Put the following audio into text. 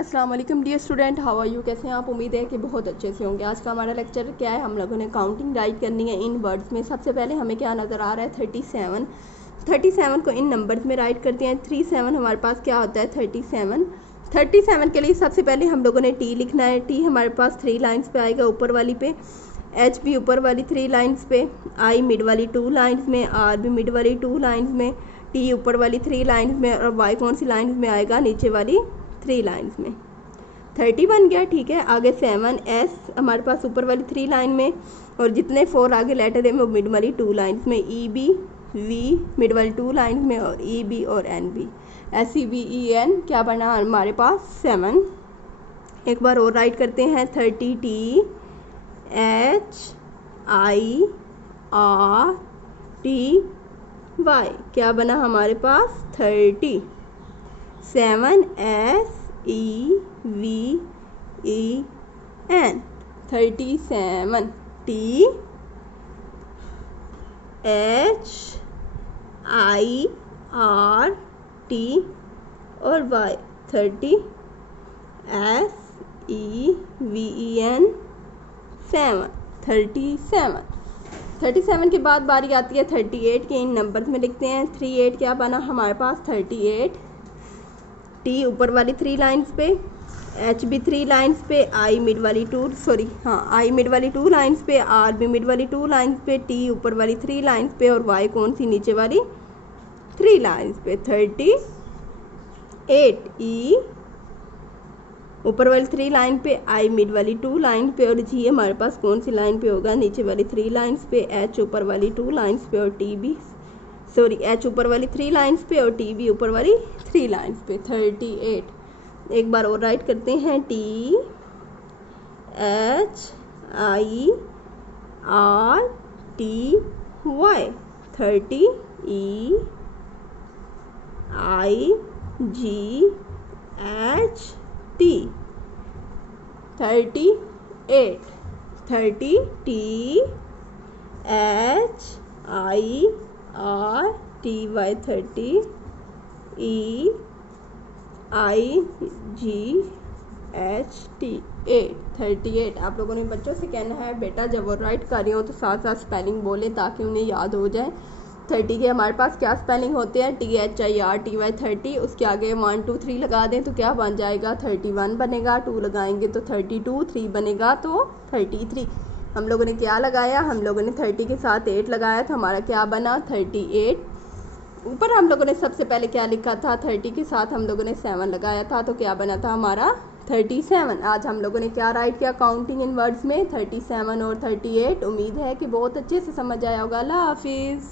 अस्सलाम वालेकुम dear student, how are you. कैसे हैं आप? उम्मीद है कि बहुत अच्छे से होंगे। आज का हमारा लेक्चर क्या है, हम लोगों ने काउंटिंग राइट करनी है इन वर्ड्स में। सबसे पहले हमें क्या नज़र आ रहा है, 37। 37 को इन नंबर्स में राइट करते हैं। 37 हमारे पास क्या होता है, 37। 37 के लिए सबसे पहले हम लोगों ने टी लिखना है। टी हमारे पास 3 लाइन्स पे आएगा, ऊपर वाली पे। एच भी ऊपर वाली 3 लाइन्स पे, आई मिड वाली 2 लाइन्स में, आर भी मिड वाली 2 लाइन्स में, टी ऊपर वाली 3 लाइन्स में, और वाई कौन सी लाइन्स में आएगा, नीचे वाली 3 लाइन्स में। 30 बन गया, ठीक है। आगे 7 एस हमारे पास ऊपर वाली 3 लाइन में, और जितने 4 आगे लेटर है वो मिड वाली 2 लाइन्स में। ई बी वी मिड वाली 2 लाइन्स में, और ई बी और N B. S E B E N क्या बना हमारे पास, 7। एक बार और राइट करते हैं। 30 T H I R T Y क्या बना हमारे पास, 30। 7 S E V E N 37। T H I R T और Y 30। S E V E N 7 37। 37 के बाद बारी आती है 38 की। इन नंबर्स में लिखते हैं। 38 क्या बना हमारे पास, 38। टी ऊपर वाली 3 लाइन्स पे, एच भी 3 लाइन्स पे, आई मिड वाली 2 लाइन्स पे, आर भी मिड वाली 2 लाइन्स पे, टी ऊपर वाली 3 लाइन्स पे, और वाई कौन सी, नीचे वाली 3 लाइन्स पे। 38 ई ऊपर वाली 3 लाइन पे, आई मिड वाली 2 लाइन पे, और जी हमारे पास कौन सी लाइन पे होगा, नीचे वाली 3 लाइन्स पे। एच ऊपर वाली 2 लाइन्स पे, और टी भी एच ऊपर वाली 3 लाइन्स पे, और टी भी ऊपर वाली 3 लाइन्स पे। 38 एक बार और राइट करते हैं। T H I R T Y 30 E I G H T 38। 30 T H I R T Y 30 E I G H T 38। आप लोगों ने बच्चों से कहना है बेटा जब वो राइट कर रही हो तो साथ साथ स्पेलिंग बोलें ताकि उन्हें याद हो जाए। 30 के हमारे पास क्या स्पेलिंग होते हैं, T H I R T Y 30। उसके आगे 1 2 3 लगा दें तो क्या बन जाएगा, 31 बनेगा। 2 लगाएंगे तो 32, 3 बनेगा तो 33। हम लोगों ने क्या लगाया, हम लोगों ने 30 के साथ 8 लगाया तो हमारा क्या बना, 38। ऊपर हम लोगों ने सबसे पहले क्या लिखा था, 30 के साथ हम लोगों ने 7 लगाया था तो क्या बना था हमारा, 37। आज हम लोगों ने क्या राइट किया काउंटिंग इन वर्ड्स में, 37 और 38। उम्मीद है कि बहुत अच्छे से समझ आया होगा। अल्लाह हाफिज़।